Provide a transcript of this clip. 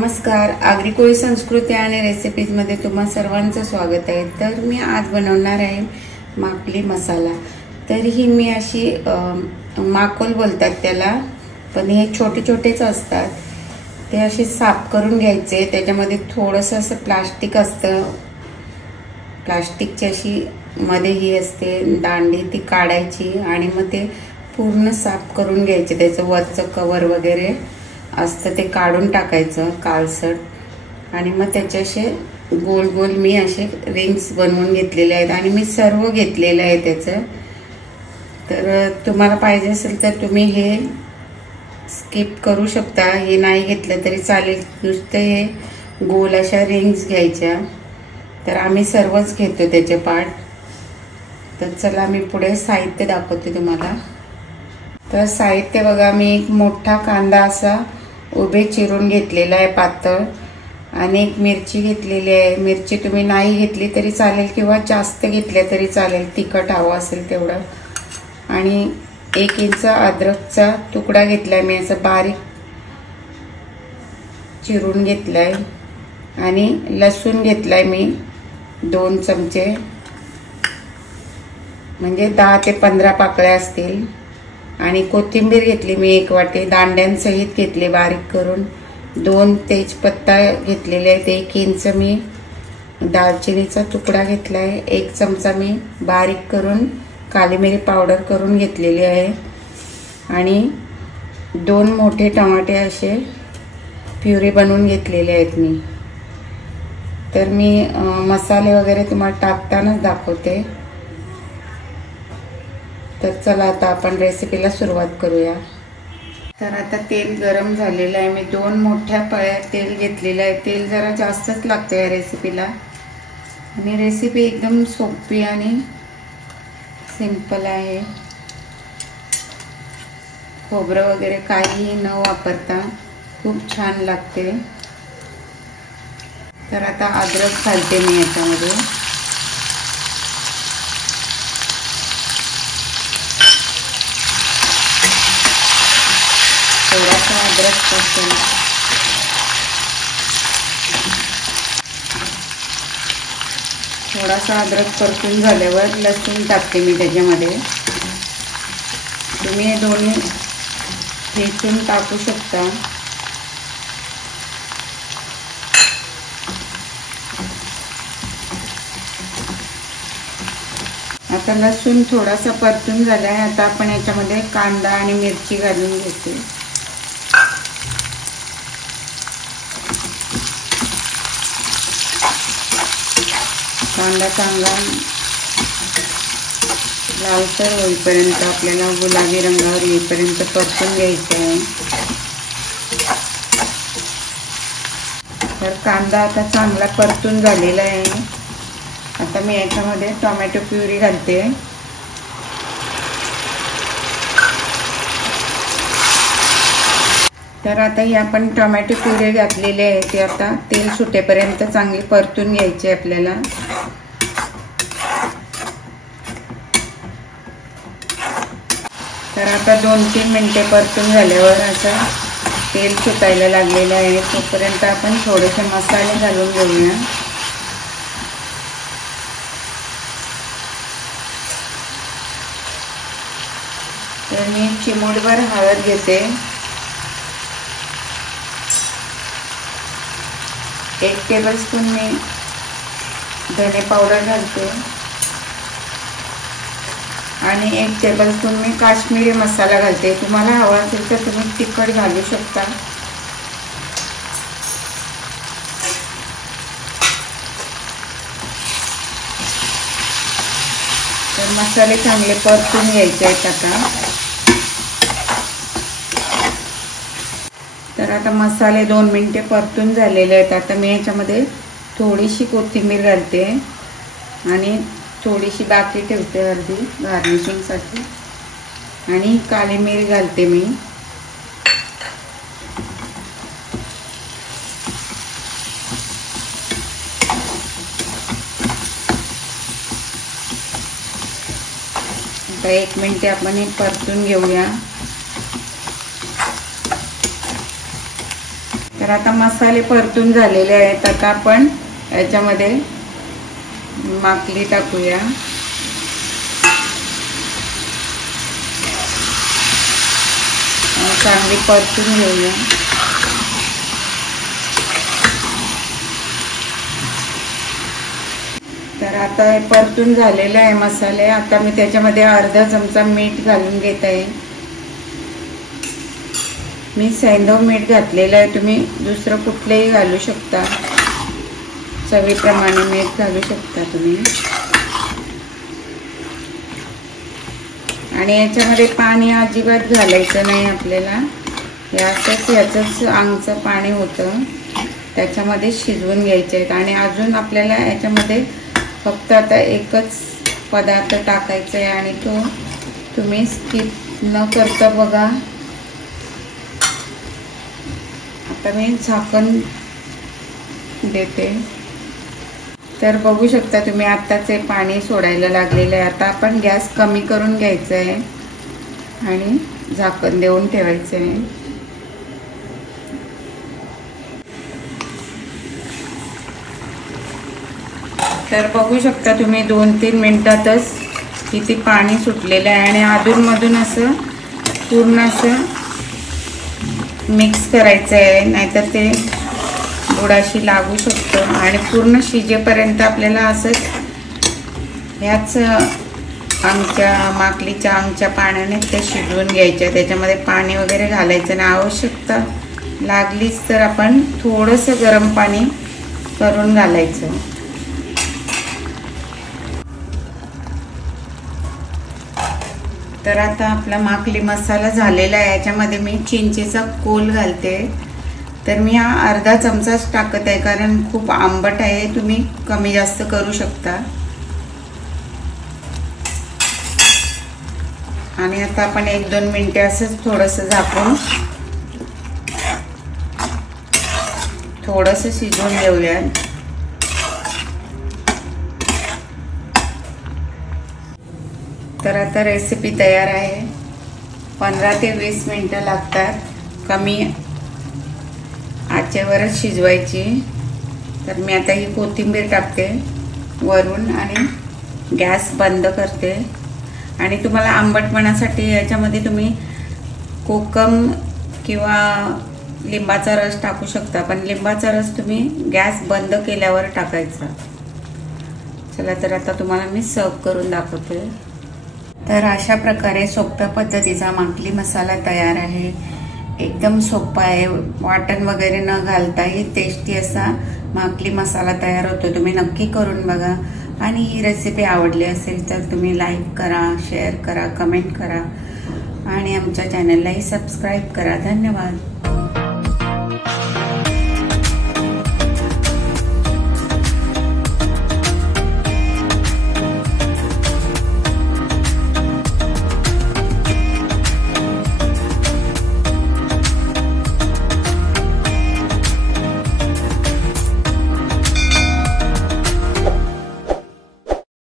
नमस्कार, आगरी कोळी संस्कृती आणि रेसिपीजमध्ये तुम्हा सर्वांचं स्वागत आहे। तर मी आज बनवणार आहे माकली मसाला। तर ही मी अशी माकोल बोलतात त्याला, पण हे छोटे छोटेच असतात। ते असे साफ करून घ्यायचे। त्याच्यामध्ये थोडंसं असं प्लास्टिक असतं, प्लास्टिकची अशी मध्ये ही असते दांडी, ती काढायची आणि मग ते पूर्ण साफ करून घ्यायचे। त्याचं वरचं कवर वगैरे असतं ते काढून टाकायचं काळसट, आणि मग त्याचे असे गोल गोल मी असे रिंग्स बनवून घेतलेले आहेत आणि मी सर्व घेतलेलं आहे त्याचं। तर तुम्हाला पाहिजे असेल तर तुम्ही हे स्किप करू शकता, हे नाही घेतलं तरी चालेल, नुसतं हे गोल अशा रिंग्स घ्यायच्या। तर आम्ही सर्वच घेतो त्याचे पार्ट। तर चला मी पुढे साहित्य दाखवते तुम्हाला। तर साहित्य बघा, मी एक मोठा कांदा असा उभे चिरून घेतलेला आहे पातळ, आणि एक मिरची घेतलेली आहे। मिरची तुम्ही नाही घेतली तरी चालेल किंवा जास्त घेतल्या तरी चालेल, तिखट हवं असेल तेवढं। आणि 1 इंच अद्रकचा तुकडा घेतलाय मी, असं बारीक चिरून घेतलाय। आणि लसूण घेतलाय मी 2 चमचे, म्हणजे 10 ते 15 पाकळ्या असतील। आणि कोथिंबीर घेतली मी 1 वाटी, दांड्यांसहित घेतली बारीक करून। 2 तेजपत्ता घेतलेले आहेत। 1 इंच मी दालचिनीचा तुकडा घेतलाय। 1 चमचा मी बारीक करून काली मिरी पावडर करून घेतलेली आहे। आणि 2 मोठे टमाटे असे प्युरी बनवून घेतलेले आहेत मी। तर मी मसाले वगैरे तुम्हाला टाकतानाच दाखवते। तर चला आता आपण रेसिपीला सुरुवात करूया। तर आता तेल गरम झालेलं आहे। मी 2 मोठ्या पळ्या तेल घेतलेलं आहे। तेल जरा जास्तच लागतं या रेसिपीला, आणि रेसिपी एकदम सोपी आणि सिंपल आहे। खोबरं वगैरे काहीही न वापरता खूप छान लागते। तर आता अद्रक घालते मी याच्यामध्ये। थोडासा अद्रक टाकते, थोडासा अद्रक परतून झाल्यावर लसूण टाकते मी त्याच्यामध्ये। तुम्ही हे दोन्ही ठेचून टाकू शकता। आता लसूण थोडासा परतून झालाय। आता आपण याच्यामध्ये कांदा आणि मिरची घालून घेते। कांदा चांगला लालसर होईपर्यंत, आपल्याला गुलाबी रंगावर येईपर्यंत परतून घ्यायचा आहे। तर कांदा आता चांगला परतून झालेला आहे। आता मी याच्यामध्ये टोमॅटो प्युरी घालते। तर आता ही आपण टोमॅटो प्युरी घातलेली आहे, ती आता तेल सुटेपर्यंत चांगली परतून घ्यायची आपल्याला। तर आता 2-3 मिनिटे परतून झाल्यावर असं तेल सुटायला लागलेलं आहे, तोपर्यंत आपण थोडेसे मसाले घालून घेऊया। तर मी चिमूटभर हळद घेते, 1 टेबलस्पून मी धने पावडर घालते, आणि 1 टेबलस्पून मी काश्मीरी मसाला घालते। तुम्हाला हवा असेल तर तुम्ही तिखट घालू शकता। तर मसाले चांगले परतून घ्यायचे आहेत आता। तर आता मसाले 2 मिनिटे परतून झालेले आहेत। आता मी याच्यामध्ये थोडीशी कोथिंबीर घालते आणि थोडीशी बाकी ठेवते अर्धी गार्निशिंगसाठी, आणि काली मिरी घालते मी। आता 1 मिनिट आपण हे परतून घेऊया। तर तर आता मसाले परतून झालेले आहेत. आता आपण याच्यामध्ये माकली टाकूया. चांगली परतून घेऊया. तर आता हे परतून झालेले आहे मसाले. आता मी त्याच्यामध्ये अर्धा चमचा मीठ घालून घेत आहे. मी सैंधव मीठ घातलेलं आहे. तुम्ही दुसरं कुठलेही घालू शकता. चवीप्रमाणे मीठ घालू शकता तुम्ही. आणि याच्यामध्ये पाणी अजिबात घालायचं नाही आपल्याला. याचंच आंगचं पाणी होतं, त्याच्यामध्ये शिजवून घ्यायचे आहेत. आणि अजून आपल्याला याच्यामध्ये फक्त आता एकच पदार्थ टाकायचा आहे आणि तो तुम्ही स्किप न करता बघा. आता मी झाकण देते. तर बघू शकता तुम्ही आत्ताच पाणी सोडायला लागलेलं आहे. आता आपण गॅस कमी करून घ्यायचा आहे आणि झाकण देऊन ठेवायचं आहे. तर बघू शकता तुम्ही 2-3 मिनिटातच किती पाणी सुटलेलं आहे. आणि अधूनमधून असं पूर्ण असं मिक्स करायचं आहे, नाहीतर ते बुडाशी लागू शकतं. आणि पूर्ण शिजेपर्यंत आपल्याला असंच ह्याच माकलीच्या आमच्या पाण्याने ते शिजवून घ्यायच्या. त्याच्यामध्ये पाणी वगैरे घालायचं नाही. आवश्यकता लागलीच तर आपण थोडंसं गरम पाणी करून घालायचं. तर आता आपला माकली मसाला झालेला आहे. याच्यामध्ये मी चिंचेचा कोल घालते. तर मी हा अर्धा चमचाच टाकत आहे, कारण खूप आंबट आहे. तुम्ही कमी जास्त करू शकता. आणि आता आपण 1-2 मिनिटे असंच थोडंसं झाकून थोडंसं शिजवून घेऊया. तर आता रेसिपी तयार आहे. 15 ते 20 मिनिटं लागतात. कमी आचेवरच शिजवायची. तर मी आता ही कोथिंबीर टाकते वरून आणि गॅस बंद करते. आणि तुम्हाला आंबटपणासाठी याच्यामध्ये तुम्ही कोकम किंवा लिंबाचा रस टाकू शकता, पण लिंबाचा रस तुम्ही गॅस बंद केल्यावर टाकायचा. चला, तर आता तुम्हाला मी सर्व करून दाखवते. तर अशा प्रकारे सोप्या पद्धतीचा माकली मसाला तयार आहे. एकदम सोपा आहे. वाटण वगैरे न घालताही टेस्टी असा माकली मसाला तयार होतो. तुम्ही नक्की करून बघा. आणि ही रेसिपी आवडली असेल तर तुम्ही लाईक करा, शेअर करा, कमेंट करा आणि आमच्या चॅनललाही सबस्क्राईब करा. धन्यवाद.